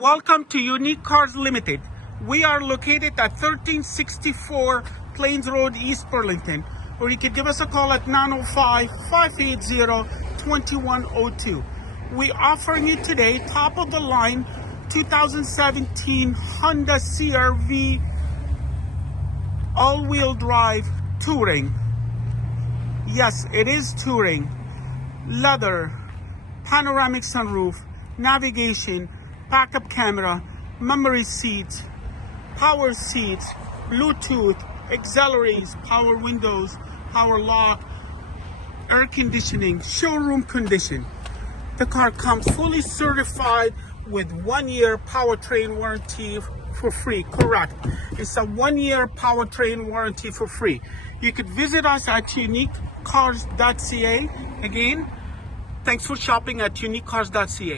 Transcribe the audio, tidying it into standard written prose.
Welcome to Unique Cars Limited. We are located at 1364 Plains Road, East Burlington, or you can give us a call at 905-580-2102. We offering you today top of the line 2017 Honda CRV all-wheel drive Touring. Yes, it is Touring. Leather, panoramic sunroof, navigation, backup camera, memory seats, power seats, Bluetooth, auxiliaries, power windows, power lock, air conditioning, showroom condition. The car comes fully certified with 1 year powertrain warranty for free. Correct. It's a 1 year powertrain warranty for free. You could visit us at uniquecars.ca. Again, thanks for shopping at uniquecars.ca.